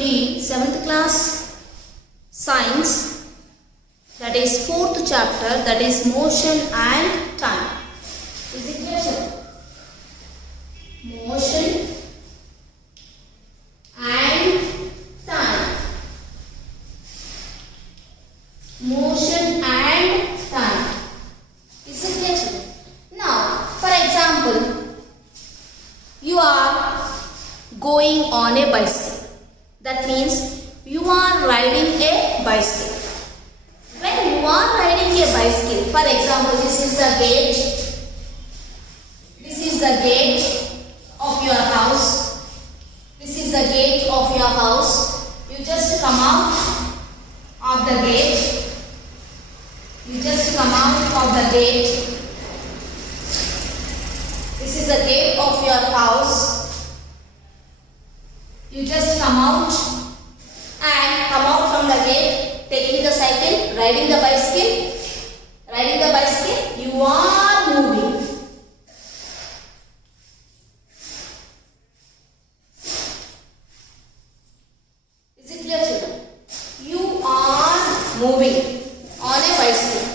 the 7th class science, that is 4th chapter, that is motion and time. Is it clear, sir? Motion and time. Motion and time. Is it clear, sir? Now, for example, you are going on a bicycle. That means you are riding a bicycle. When you are riding a bicycle, for example, this is the gate. This is the gate of your house. This is the gate of your house. You just come out of the gate. You just come out of the gate. This is the gate of your house. You just come out and come out from the gate, taking the cycle, riding the bicycle. Riding the bicycle, you are moving. Is it clear, children? You are moving on a bicycle.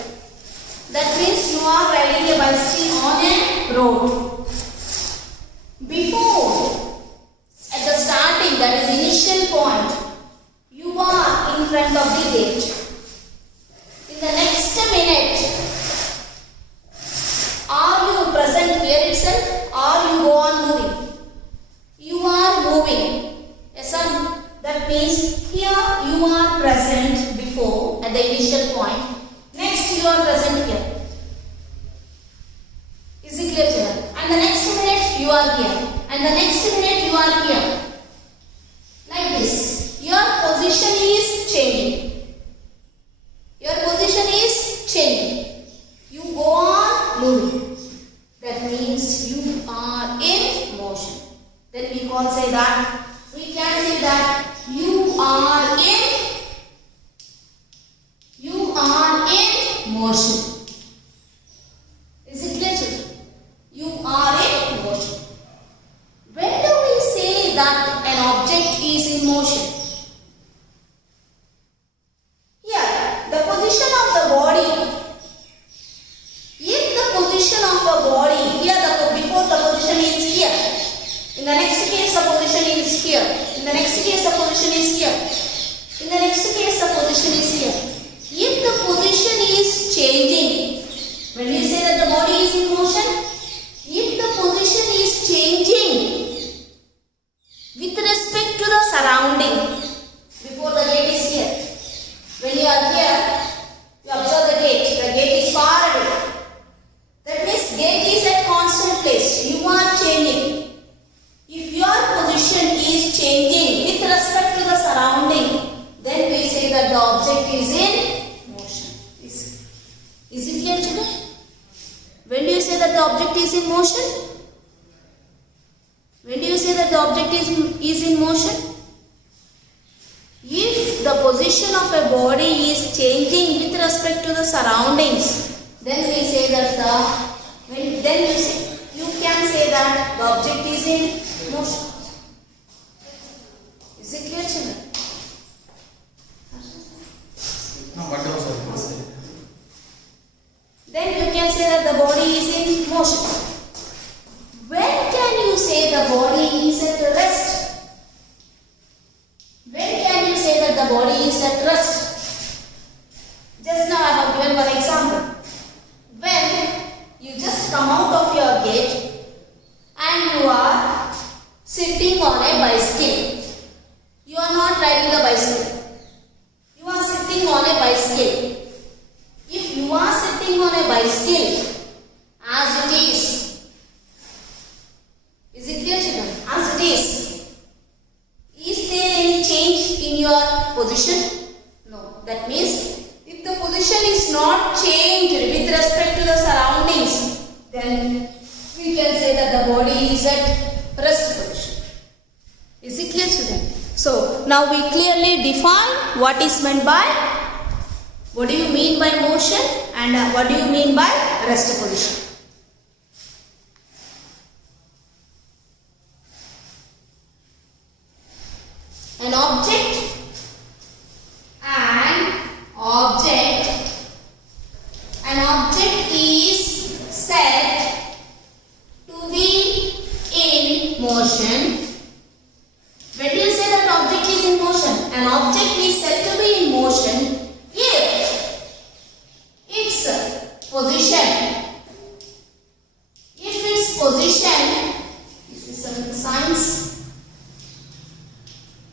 That means you are riding a bicycle on a road. Before, at the starting, that is initial point, you are in front of the gate. In the next minute, are you present here itself or you go on moving? You are moving. Yes, sir? That means here you are present before at the initial point. Next you are present here. Is it clear, children? And the next minute you are here. And the next minute you are here. Like this. Your position is changing. Your position is changing. You go on moving. That means you are in motion. Then we can say that you are in motion. Is it clear, children? You are in motion. When do we say that an object is in motion? Here, the position of the body. If the position of a body, here before the position is here. In the next case, the position is here. In the next case, the position is here. In the next case, the position is here. If the position is changing, when we say that the body is in motion, if the position is changing with respect to the surrounding, before the gate is here, when you are here, you observe the gate is far away. That means gate is at constant place, you are changing. If your position is changing with respect to the surrounding, then we say that the object is in motion. Is it clear, children? When do you say that the object is in motion? When do you say that the object is in motion? If the position of a body is changing with respect to the surroundings, then we say that you can say that the object is in motion. Is it clear, children? No, what was I? Then you can say that the body is in motion. When can you say the body is at rest? When can you say that the body is at rest? Just now I have given one example. When you just come out of your gate and you are sitting on a bicycle. You are not riding the bicycle. You are sitting on a bicycle. If you are sitting on a bicycle as it is it clear, children? As it is there any change in your position? No. That means if the position is not changed with respect to the surroundings, then we can say that the body is at rest position. Is it clear, children? So now we clearly define what is meant by, what do you mean by motion and what do you mean by rest position. An object is said to be in motion. When do you say that object is in motion? An object is said to be in motion if its position, this is some science.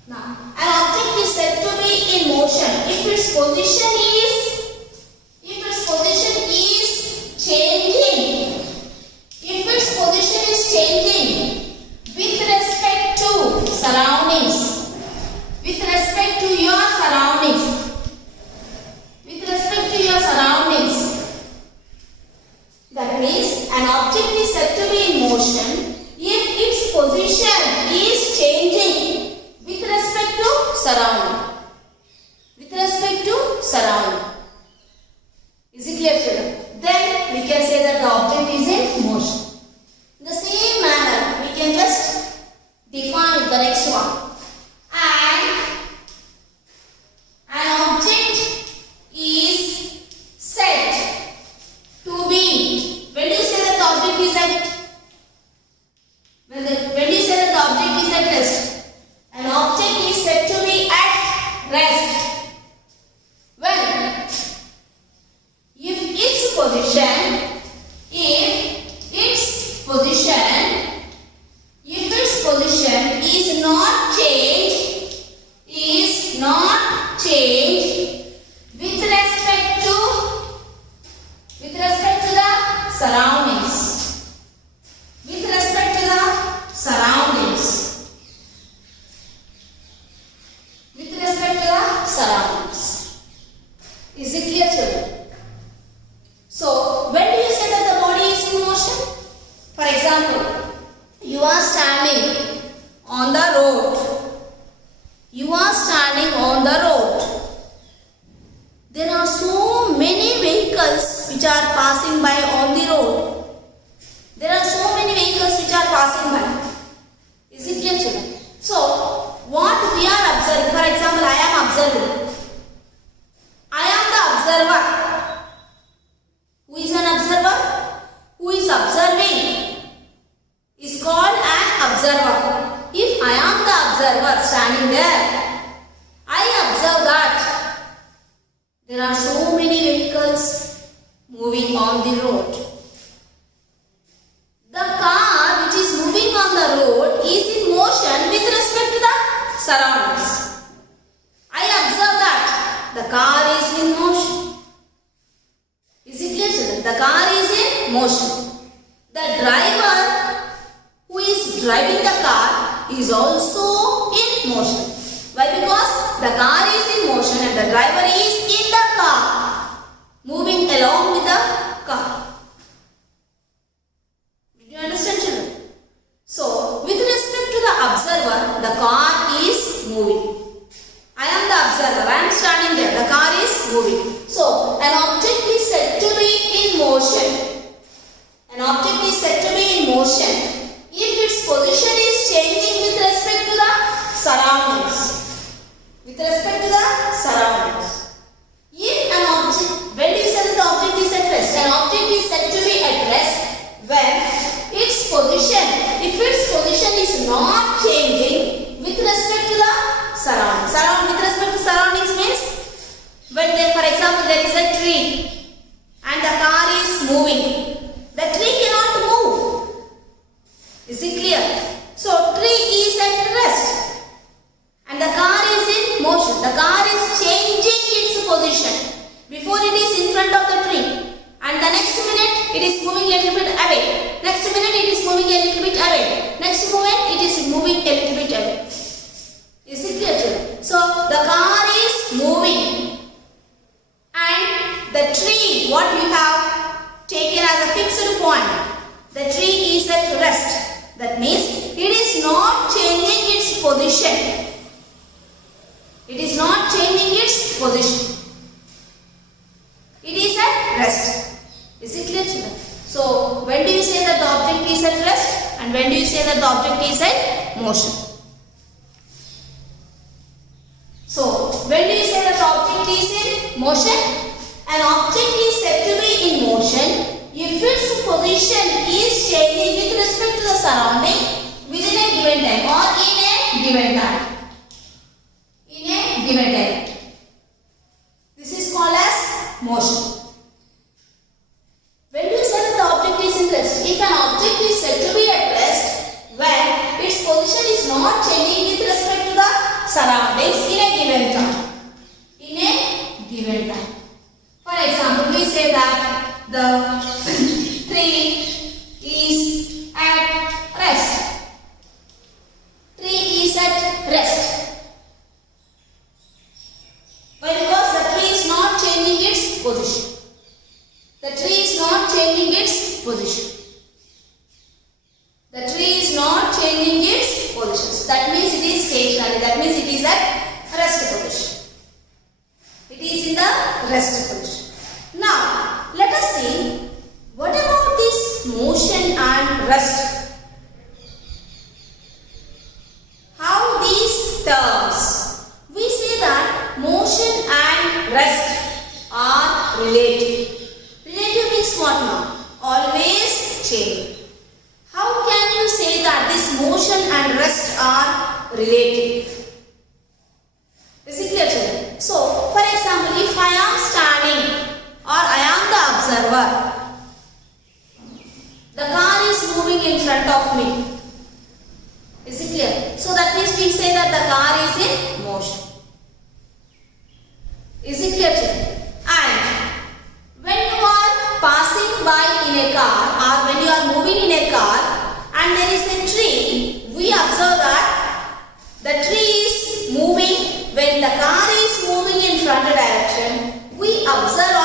Now, an object is said to be in motion if its position is changing. If its position is changing with respect to surroundings, with respect to your surroundings, that means an object is said to be in motion if its position is changing with respect to surrounding. Is it clear, children? Then we can say that the object is in motion. In the same manner, we can just define the next one. An object is said to be. When do you say that the object is at? When do you say that the object is at rest? An object is said to be at rest when if its position is not changed with respect to the surroundings. Is it clear, children? So, when do you say that the body is in motion? For example, you are standing on the road. There are so many vehicles which are passing by on the road. Is it clear, children? So, what we are observing, for example, I am observing. I am the observer. Who is an observer? Who is observing is called an observer. If I am the observer standing there, I observe that there are so many vehicles moving on the road. The car which is moving on the road is in motion with respect to the surroundings. I observe that the car is in motion. Is it clear, children? The car is in motion. The driver who is driving the car is also in motion. Why? Because the car is in motion and the driver is in the car, moving along with the car. Did you understand, children? So, with respect to the observer, the car is moving. I am the observer. I am standing there. The car is moving. So, an object is said to be in motion. If its position is changing with respect to the surroundings. If an object, when do you say that the object is at rest? An object is said to be at rest when its position is not changing with respect to the surroundings. With respect to surroundings means when there, for example, there is a tree and the car is moving. The tree cannot move. Is it clear? So, tree is at rest and the car is in motion. The car is changing its position. Before it is in front of the tree and the next minute it is moving a little bit away. Next minute it is moving a little bit away. Next moment it is moving a little bit away. Is it clear, children? So, the car is moving and the tree, what you have taken as a fixed point, the tree is at rest. That means it is not changing its position. It is at rest. Is it clear, children? So, when do you say that the object is at rest and when do you say that the object is at motion? So, when do you say that object is in motion? An object is said to be in motion if its position is changing with respect to the surrounding within a given time or in a given time. In a given time. This is called as motion. When do you say that the object is in rest? If an object is said to be at rest when its position is not changing with respect to the surroundings in a given time. In a given time. For example, we say that the tree is at rest. Tree is at rest. Why? Because the tree is not changing its position. The tree is not changing its position. The tree is not changing its positions. That means it is stationary. That means it is at rest position. It is in the rest position. Now, let us see what about this motion and rest. How these terms, we say that motion and rest are relative. Relative means what now? Always changing. How can you say that this motion and rest are relative? Is it clear, children? So, for example, if I am standing or I am the observer, the car is moving in front of me. Is it clear? So that means we say that the car is in motion. Is it clear, children? And when you are passing by in a car or when you are moving in a car and there is a tree, we observe that the tree is moving when the car is moving in front direction. We observe